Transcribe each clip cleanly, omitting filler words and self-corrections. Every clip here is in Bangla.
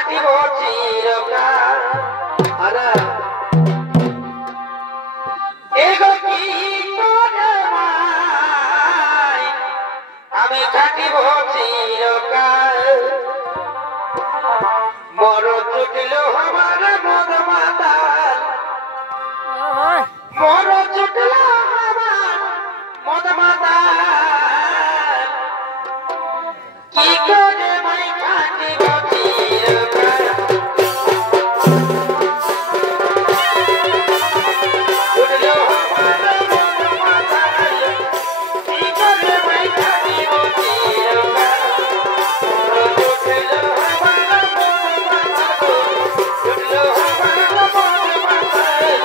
থাকিব চিরকাল আরে এগো কি করে মাই আমি থাকিব চিরকাল মর জুটিল আমার মদ মাতাল মর জুটিল আমার মদ মাতাল কি করে মাই থাকিব চিরকাল জুটিল আমার মদ মাতাল কি করে মাই থাকিব চিরকাল মর জুটিল আমার মদ মাতাল জুটিল আমার মদ মাতাল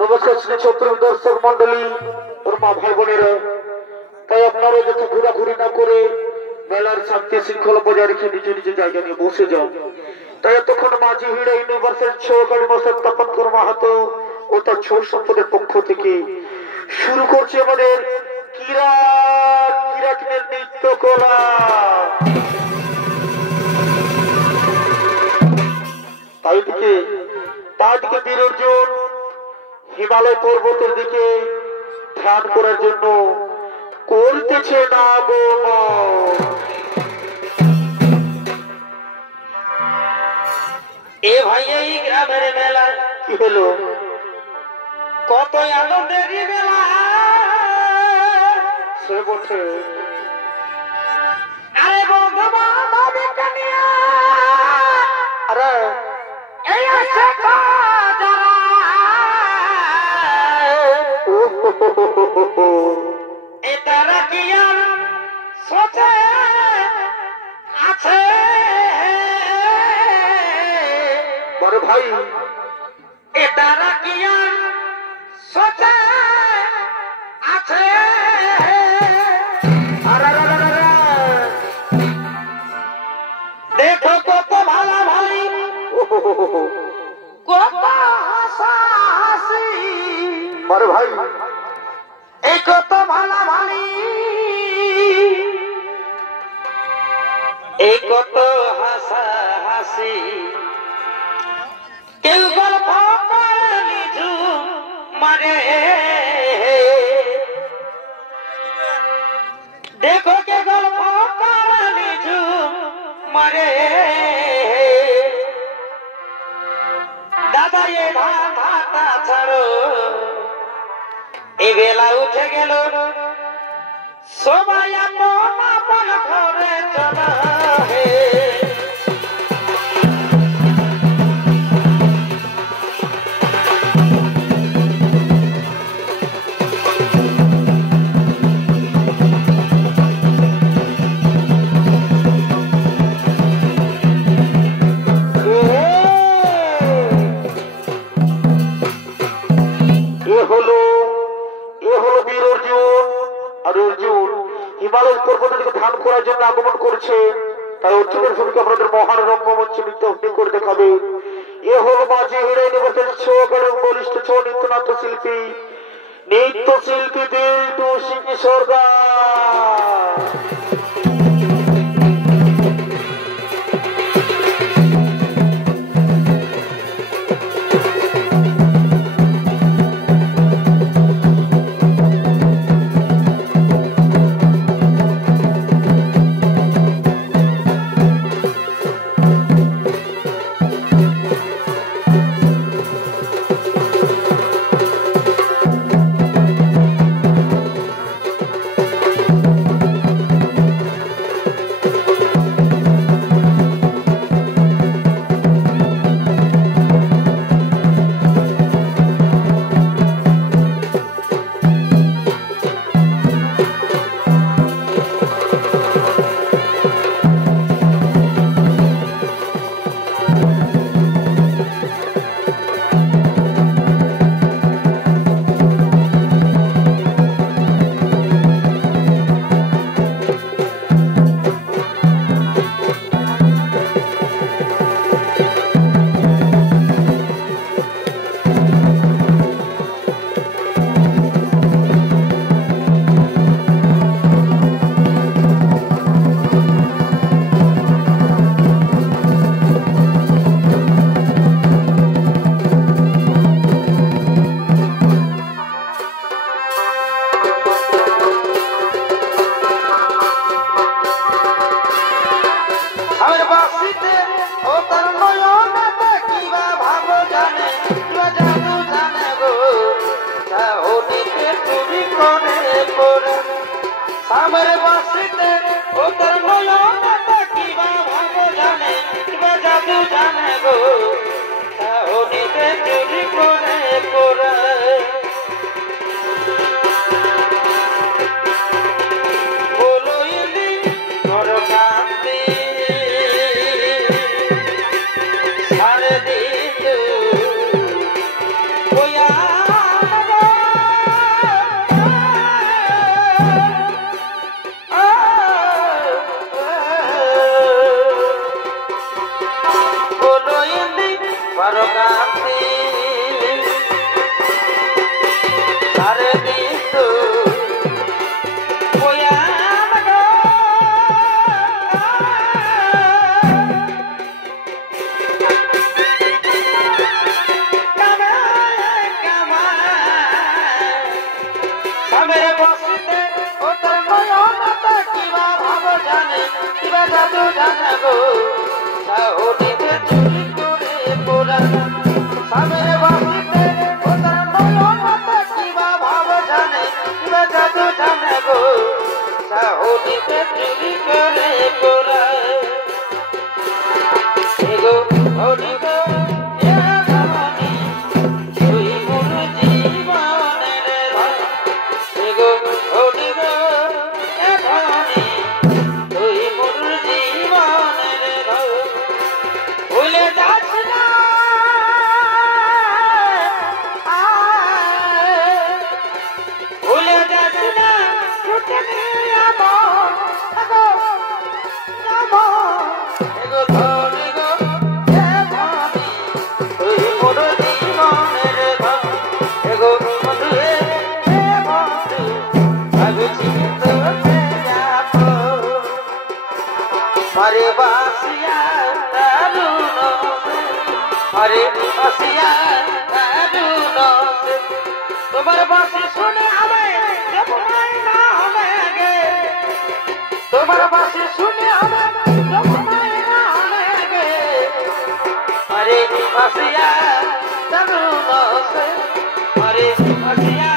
नमस्कार श्री छत्र दर्शक मंडली और मा भाई बोनेरा তাই আপনারা যত ঘোরাঘুরি না করে মেলার শান্তি শৃঙ্খলা বজায় রেখে নিজ নিজ জায়গা নিয়ে বসে যাও তাই এতক্ষণ মাঝি হিড়া ইউনিভার্সাল সহকারী মশাই তপন কর্মা হাতো ও তার ছোট সম্পদের পক্ষ থেকে শুরু করছে আমাদের কিরাটের নৃত্য কলা তাই দিকে বীর অর্জুন হিমালয় পর্বতের দিকে ধ্যান করার জন্য করতেছে না এ ভাই এই গ্রামের মেলা কি হলো কত আনন্দের মেলা সে বটে আরে আরে এই আছে এটারা কি আর সোচে আছে বড় ভাই এটারা কি আর সোচে আছে দেখো কত ভালো ভাই কত হাসি বড় ভাই এই কত ভালো ভালি এই কত হাসা হাসি কেউ গল্প করলি মারে দেখো কে গল্প করলি মারে দাদা এ ভাতা ছাড়ো এই বেলা উঠে গেল সবাই আপন আপন ঘরে চলা হে হিমালয় পর্বত থেকে ধ্যান করার জন্য আগমন করছে তাই অর্জুনের ভূমিকা আপনাদের মহান রঙ্গমঞ্চে নৃত্য করে দেখাবে এ হল মাঝি হিড়া ইউনিভার্সাল সহকারী বলিষ্ঠ নৃত্যনাট্য শিল্পী বিল্টু সিং সরকার আমার বাসিতে ওদের নয়নটা কিবা ভাব জানে কিবা জাদু জানে গো তাহলে চুরি করে করে বলইলি নরকান্তি সারে দিল ওয়া Barokanti sare dindu boyanago kama kama samere basite otar noyonata kiba bhab jane kiba jadu janago sahodite সামনে বাসিতে ওদের নয়নটা কিবা ভাব জানে কিবা জাদু জানে গো সাহনিতে চুরি করে কোরায় এগো হরি গো এ ধরনি তুই মোর জীবনের ধন এগো হরি গো এ ধরনি তুই মোর জীবনের ধন ভুলে যাস না हरे बासिया दारुनो से हरे बासिया दारुनो से तुम्हारे बासी सुने हमें जब मैं ना हमें गे तुम्हारे बासी सुने हमें जब मैं ना हमें गे हरे बासिया दारुनो से हरे बासिया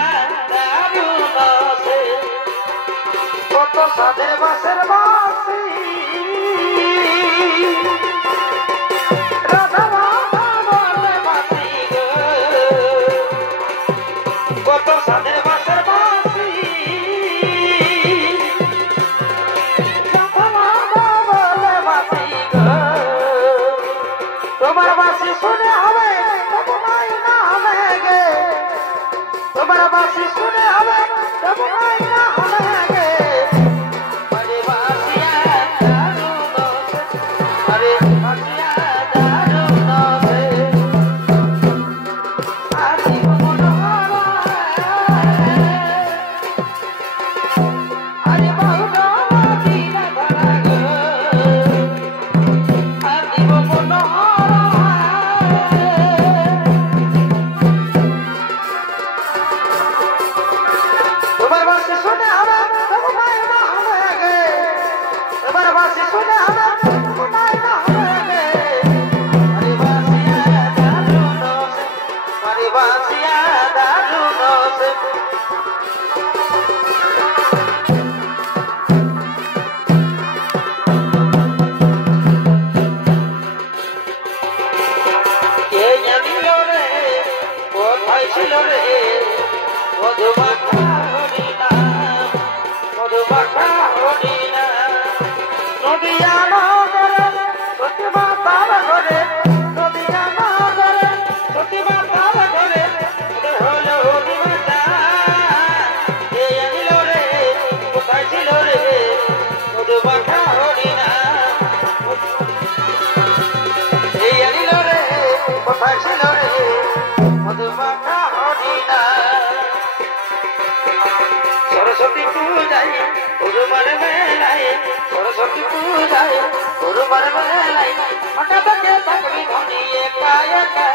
दारुनो से तो साधे बासर बासी राधा राधा बोले बासी गो तो साधे बासर बासी राधा राधा बोले बासी गो तुम्हारा बासी सुने हमें तब माई ना हमें गे तुम्हारा बासी सुने हमें तब माई ना हमें गे हरे बासिया दारुनो से हरे बासिया दारुनो से आदि मनोहरा हरे बहुगा दीना धरा गो आदि मनोहरा तुम्हारे बासी सुने हमें तब माई ना हमें गे तुम्हारे बासी सुने हमें तब माई ना हमें गे हरे बासिया दारुनो से हरे बासिया दारुनो से কে জানিল রে কোথায় ছিল রে মধুমাখা হরিনাম মধুমাখা হরিনাম নদিয়া নগরে সতীমা তার ঘরে নদিয়া নগরে সতীমা তার ঘরে হলো হরিমাতা কে জানিল রে কোথায় ছিল রে মধুমাখা হরিনাম কে জানিল রে কোথায় ছিল রে মধুমাখা হরিনাম सरस्वती पूजाय गुरुवार मेलाय सरस्वती पूजाय गुरुवार मेलाय हठाৎ কে থাকবি ধনী একা একা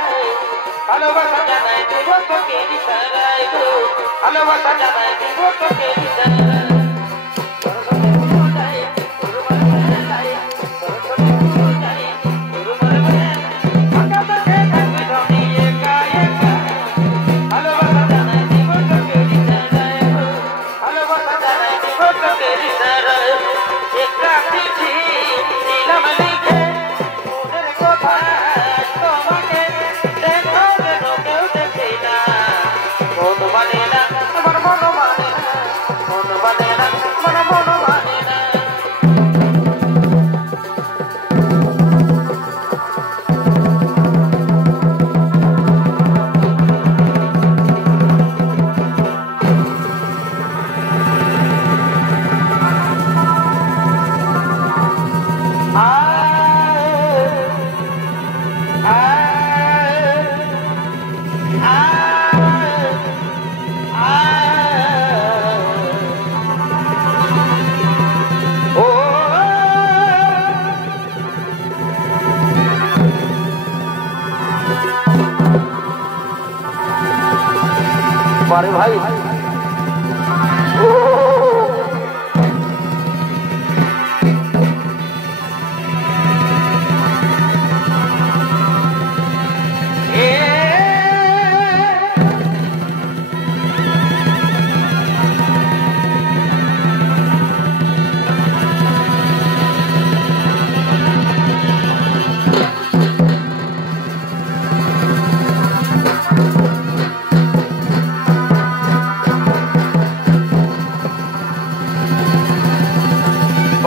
ভালোবাসা জানাই দিব তোকে ইশারায় গো ভালোবাসা জানাই দিব তোকে ইশারায় सरस्वती पूजाय गुरुवार मेलाय सरस्वती पूजाय गुरुवार मेलाय हठाৎ কে থাকবি ধনী একা একা ভালোবাসা জানাই দিব তোকে ইশারায় গো ভালোবাসা জানাই দিব তোকে আমার মন মানে না अरे भाई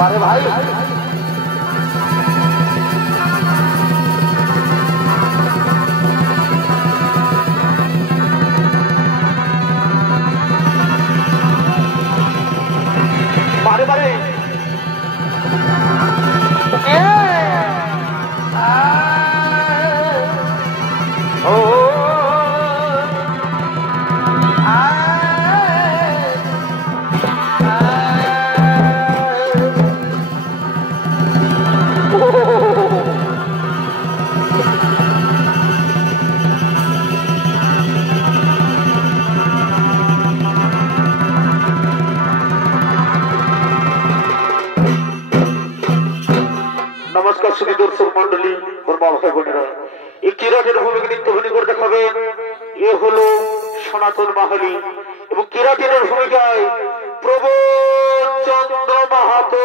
अरे भाई बारे बारे नमस्कार सुधी दर्शक मंडली और मা ভাই বোনেরা এই কিরাটের ভূমিকা নৃত্যভূমি করে দেখাবেন এ হলো সনাতন মাহালি এবং কিরাটের ভূমিকায় প্রবোধ চন্দ্র মাহাতো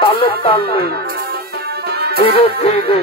ताले ताले धीरे धीरे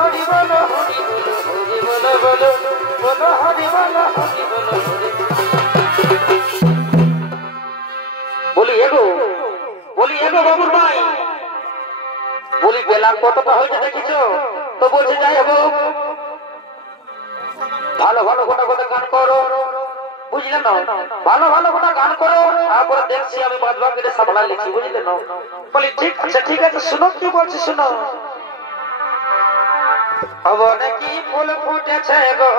হরি বলো হরি বলো হরি বলো বলো বলো হরি বলো হরি বলো হরি বলি এগো বাবুর ভাই বলি বেলা কতটা হয়েছে দেখিছো তো বলছে যাই হবো ভালো ভালো গোটা গোটা গান করো বুঝলেন না ভালো ভালো গোটা গান করো তারপরে দেখছি আমি বাদ বাকি সামলা লিখছি বুঝলেন না বলি ঠিক আছে শুনো কি বলছি শুনো অবনে কি ফুল ফুটেছে গো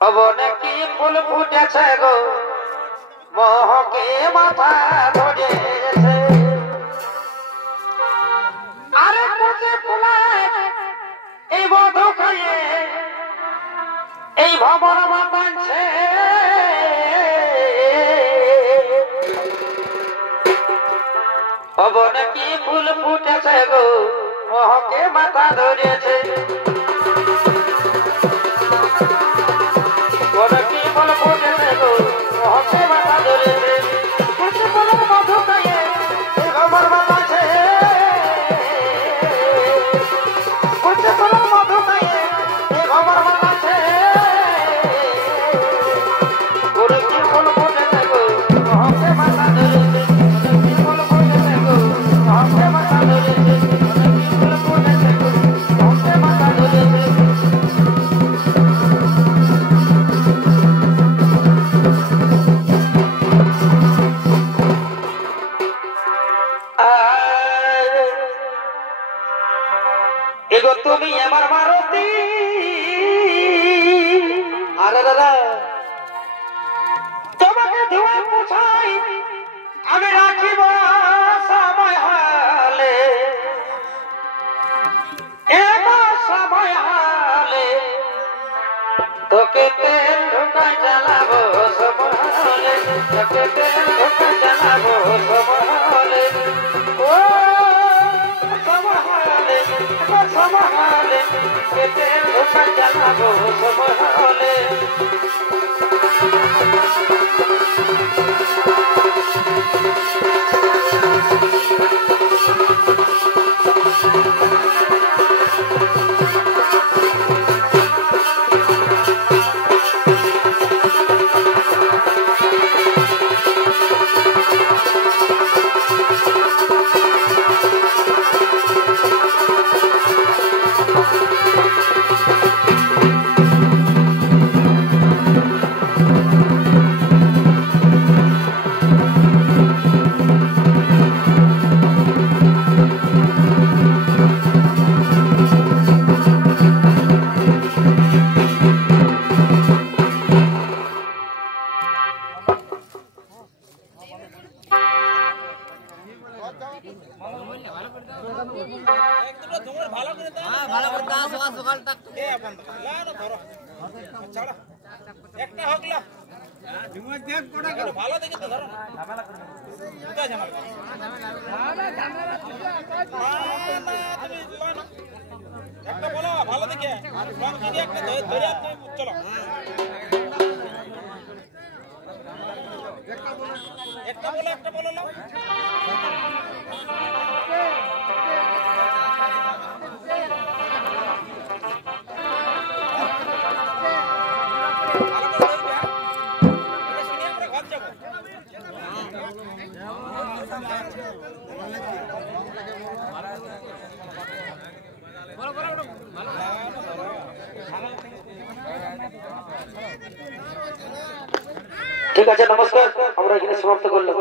অবনে কি ফুল ফুটেছে গো মোহকে মাথা ধরেছে আরে মুখে ফুলায় এই মধু খাইয়ে এই ভবন বাঁধছে অবনে কি ফুল ফুটেছে গো মোহকে মাথা ধরেছে অবনে কি ফুল ফুটেছে গো মোহকে মাথা ধরেছে মুখে ফুলের মধু খাইয়ে এই ভবন বাঁধছে মুখে ফুলের মধু খাইয়ে এই ভবন বাঁধছে ওরে কি ফুল ফুটেছে গো মোহকে মাথা ধরেছে কি ফুল ফুটেছে গো মোহকে মাথা ধরেছে কি ফুল ফুটেছে গো মোহকে মাথা ধরেছে এগো তুমি আমার মারতি আরে দাদা তোমাকে ধোয়া পুছাই আমি রাখিব সময় হালে এগো সময় হালে তোকে তেল ঢোকাই জ্বালাবো সময় হলে তোকে তেল ঢোকাই জ্বালাবো সময় হলে ও সময় হলে সময় হলে তোকে তেল ঢোকাই জ্বালাবো সময় হলে একটা হগলা ভালো দেখে তো ধরো একটা বলো ভালো দেখে একটা ধরে চলো একটা বলো না ঠিক আছে নমস্কার আমরা এখানে সমাপ্ত করলাম।